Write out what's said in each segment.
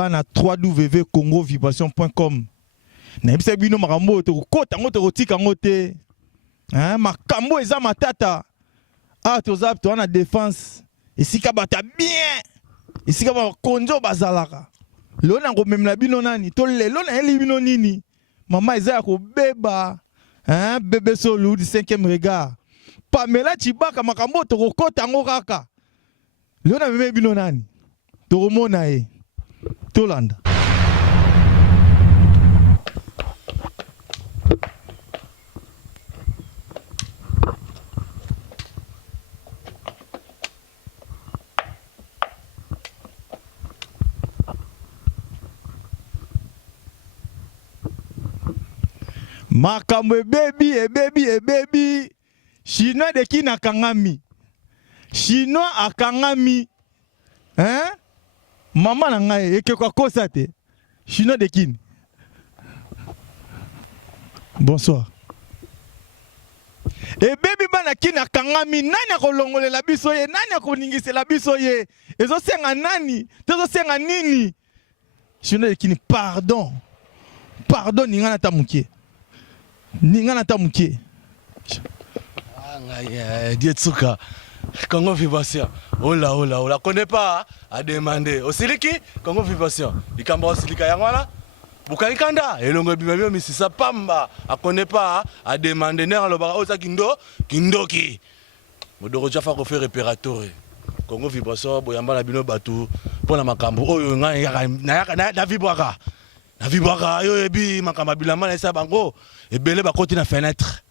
bana www.congovibration.com. Na yebisa bino makambo to kota ngoto rotika ngote. Hein makambo eza matata. Ah tozap to na défense. Esika bata bien. Esika ba konjo bazalaka. Lona ngo memla bino nani to lelo na eli bino nini. Mama eza ya ko beba. Hein bébé solo du 5e regard. Pamela Chibaka makambo to kota ngo kaka. Lona meme bino nani. To mona e. Tolanda. Makambo baby. Chinois de qui na kangami. Chinois a kangami. Hein? Maman na ngai eke kwa kosa te. Chinois de qui? Bonsoir. Et baby bana qui na kangami nani akolongole la biso ye nani akoningise la biso ye. Ezo senga nani? Tezo senga nini? Chinois de qui pardon. Pardon ningana tamukie. Ningana tamukie. Dietsuka, Congo Vibration. Oh là, connais pas à demander. Osiliki, Congo Vibration. Ikamba osilika yangwala. Bukaikanda, elongo bimabio misisa pamba. A connais pas à demander ner alobara osa kindoki. Modoro jafa ko faire réparateur. Congo Vibration boyamba na bino batu pona makambo oyo na vibwaka. Na vibwaka yo ebi makamba bilamba na esa bango ebele ba koti na fenêtre.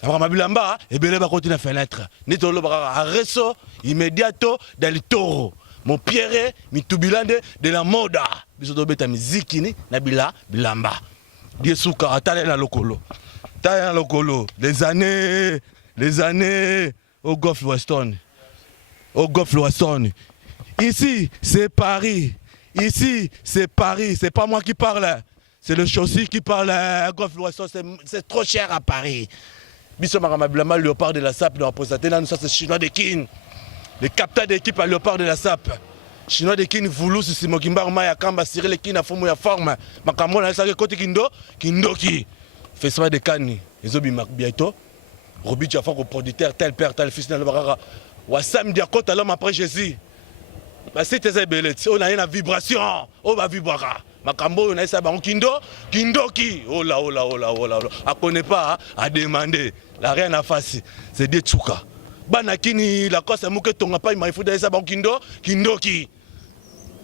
Après Bilamba, et belé va continuer à fenêtre. Nitolo baka reso immédiato del toro. Mon pierre mitubilande de la moda. Bisoto beta mizikini na bilamba. Diesuka atale na lokolo. Tale na lokolo. Les années au Golf Weston. Au Golf Weston. Ici, c'est Paris. Ici, c'est Paris. C'est pas moi qui parle. C'est le chaussy qui parle. Golf Weston, c'est trop cher à Paris. Biso Maramablama, léopard de la SAP, dans la posaté, là, nous sommes Chinois de Kin. Les capteurs d'équipe à léopard de la SAP. Chinois de Kin, Voulou, Simokimba, Maya Kamba, Cyril, les Kin, à Fomo, à forme. Makamon, à Sage, Côté Kindo, Kindoki. Festival de Cannes, les Obi bientôt. Robi, tu as fait au producteur, tel père, tel fils, tel barara. Wassam, Diakot, à l'homme après Jésus. C'est tes ébélés, on a une vibration, on va vibrer. Makambo, on a ça, Kindoki. Oh là. À connaît pas, à demander. La rien à faire, c'est des tchouka. Banakini, la cause, c'est que ton papa, il faut d'aller ça, Kindoki.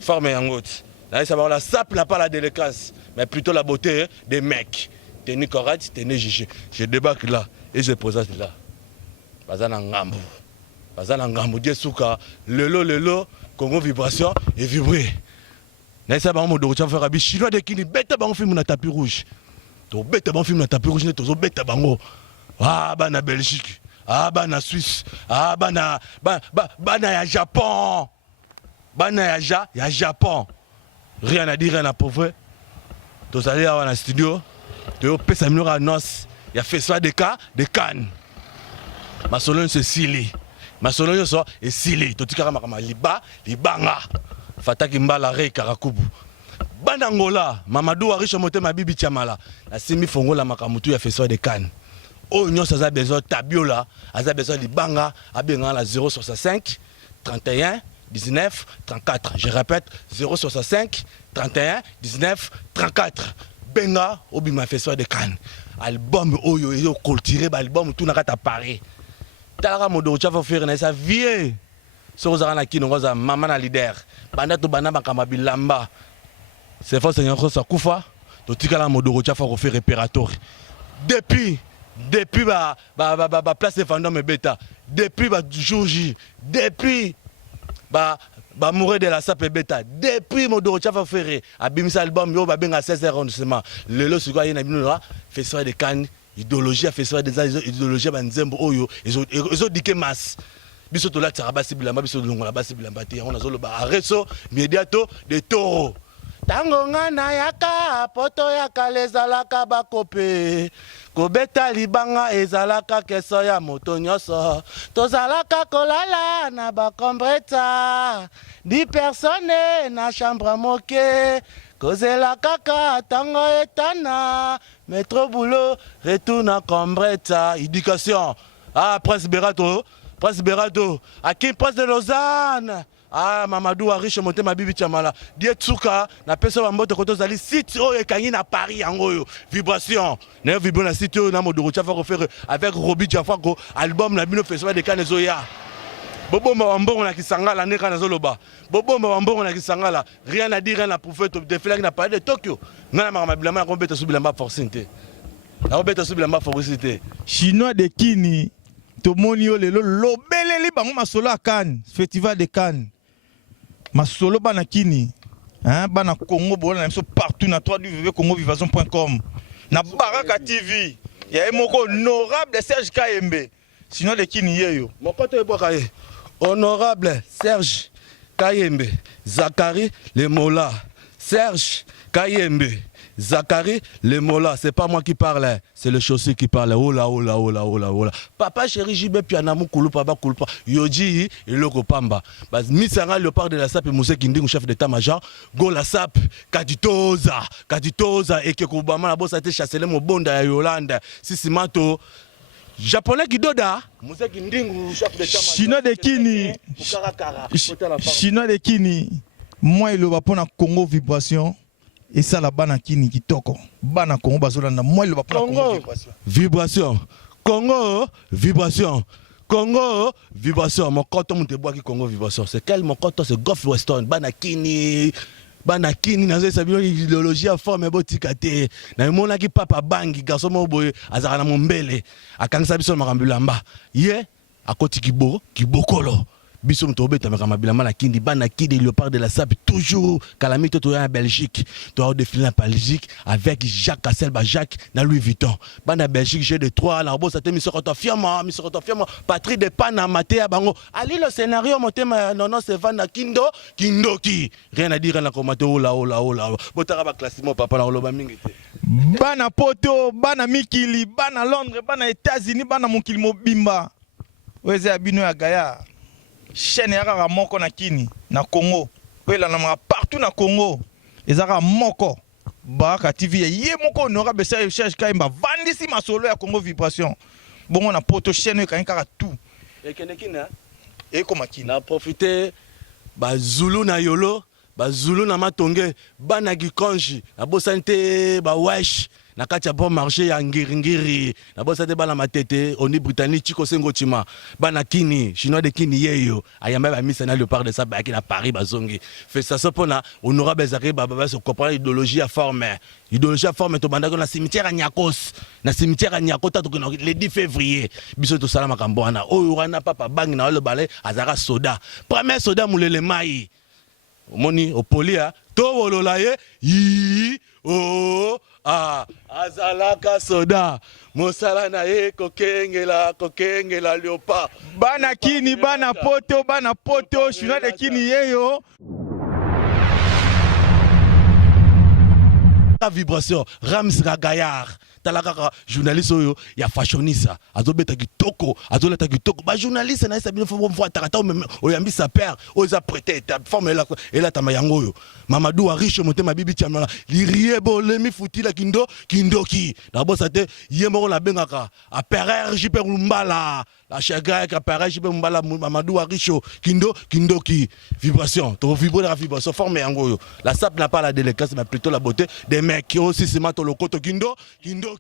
Forme en route. Là, ça va, la sape n'a pas la délicatesse, mais plutôt la beauté des mecs. Tenez correct, tenez jugé. Je débarque là et je pose là. Bazana Ngambo. Bazana Ngambo, Dieu souka. Lelo, Congo vibration et vibrer. Naïsa Bango de Rocha Farabi, Chinois de Kini, bête Bango film na tapis rouge. To bête Bango film na tapis rouge, to bête Bango. Ah, bah na Belgique. Ah, bah na Suisse. Ah, bah na ya Japon. Bah na ya Japon. Rien à dire, rien à prouver. To allez à la studio. To pèse à mur à noce. Il y a fait ça de Cannes. Ma solon c'est Sili. Ma solon c'est Sili. To tikara makama libanga. Fataki mbala rei karakubu. Banangola, Mamadou Arisha Motema Bibi Chamala. La simi fongola makamutu ya festival de Cannes. Oh nyon ça a besoin tabiola, a besoin de banga, a besoin la 065 31 19 34. Je répète 065 31 19 34. Benga obima festival de Cannes. Album oyo yo culturé album tout na kata Paris. Tala modo chafa faire na sa vie. Sozara na kino ngoza mama na leader. Banda to bana makama bilamba. C'est fort Seigneur ko sakufa. To tikala modoro chafa ko faire réparateur. Depuis place de fandom beta. Depuis jour J. Depuis mourir de la sape beta. Depuis modoro chafa faire abimisa album yo ba benga 16 arrondissement. Lelo siko yena bino festival de Cannes. Idéologie festival des idéologie banzembo oyo ezo dike masse. Biso to la tsarabasi bilamba biso longola basi bilamba te on azolo ba reso immédiato de toro. Tango ngana yaka poto yaka lezalaka bakope kobeta libanga ezalaka keso ya moto nyonso tozalaka kolala na bakombreta 10 personnes na chambre moke kozela kaka tango etana métro boulot retour na kombreta éducation. Ah, Prince Berato aki Prince de Lausanne. Ah, Mamadou Ariche monte ma bibi chamala. Die tsuka na peso bambote koto zali site o ekangi na Paris yango vibration. Na vibro na site o na modoro chafa refaire avec Roby Jafako album na bino festival de Cannes ya. Bobo Mbongo na Kisangala ne kana zoloba. Bobo Mbongo na Kisangala rien à dire, rien à prouver de flag na parler de Tokyo. Ngana mama bilama ko beta subila ma forcinte. Na beta subila ma forcinte. Chinois de Kini tomoni yo lelo lobeleli bango masolo à Cannes, festival de Cannes. Masolo bana Kini, hein, bana Congo bola na partout na www.congovivation.com. Na Baraka TV, il y a un mot honorable Serge Kayembe. Sinon de Kini yeyo. Mokoto ebokaye. Honorable Serge Kayembe, Zachary Lemola. Serge Kayembe, Zachary Lemola. C'est pas moi qui parle, c'est le chaussé qui parle. Oh là, oh là, oh là, oh là, oh là. Papa chéri Jibé Pianamu Kulupa ba Kulupa. Yoji et Loko Pamba. Bas Misanga le part de la SAP et Mousse Kinding, chef d'état-major. Go la SAP, Kaditoza et que Obama la bosse a été chassé le Mobonda à Yolanda. Sisimato. Japonais qui doda, Mousse Kinding, chef d'état-major. Chinois de Kini. Chinois de Kini. Moi il va pour na Congo vibration. Et ça la bana Kini qui toko. Bana Congo bazolanda. Moi il va pour na Congo vibration. Congo vibration. Congo vibration. Mon coton monte bois qui Congo vibration. C'est quel mon coton? C'est Goff Weston. Bana Kini na sabino idéologie à forme botikate. Na mona ki papa bangi garçon mo boye azara na mombele. Akangisa biso makambulamba. Ye akoti kibokolo. Biso mtobeta makambulamba na kindi bana kidi le part de la SAP toujours calamité to en Belgique. To défiler en Belgique avec Jacques Casselba Jacques na Louis Vuitton. Bana Belgique j'ai de 3 la bossa te misokoto fiama Patrick de Panama te bango. Ali le scénario motema non c'est Vanda Kindoki. Rien à dire na komato oh là. Botara ba classement papa na loba mingi te. Bana poto, bana mikili, bana Londres, bana États-Unis, bana mokili mobimba. Weze abino ya Gaya. Chaîne ya moko na Kini na Congo. Pela na partout na Congo. Ezaka moko. Baraka TV ye moko honorable Serge Kayemba vandisi masolo ya Congo vibration. Bongo na poto chaîne ka nkaka tout. Et Kenekina et comme Kini. Na profiter ba Zulu na Yolo, ba Zulu na Matonge, bana Gikonji, na bosante ba wesh. Na kati ya bon marché ya ngiri na bosa te bana matete oni britannique chiko sengo chima bana Kini chinois de Kini yeyo ayamba ba misa na le part de ça ba na Paris bazongi fait ça pona honorable Zachary baba se comprendre idéologie à forme to bandako na cimetière à Nyakos to le 10 février biso to sala makambo wana oyo wana papa bangi na le balai azara soda premier soda mulele mai omoni opolia to wolola ye yi o ah azalaka soda mosala na ye kokengela leopa bana Kini bana poto chinois de Kini yeyo vibration Rams Ragayar talaka journaliste oyo ya fashionista azobeta kitoko ba journaliste na sabino fo mfwa takata oyambi sa père oza prêter ta forme ela tama yango oyo Mamadou Ariche motema bibi chamala liriebo lemi futila kindoki na bosa te yemoko na bengaka a Pereire jipe lumbala la chaga ka Pereire jipe lumbala Mamadou Ariche kindoki vibration to vibrer la vibration forme yango oyo la SAP n'a pas la délicatesse mais plutôt la beauté des mecs qui aussi se matent le koto kindoki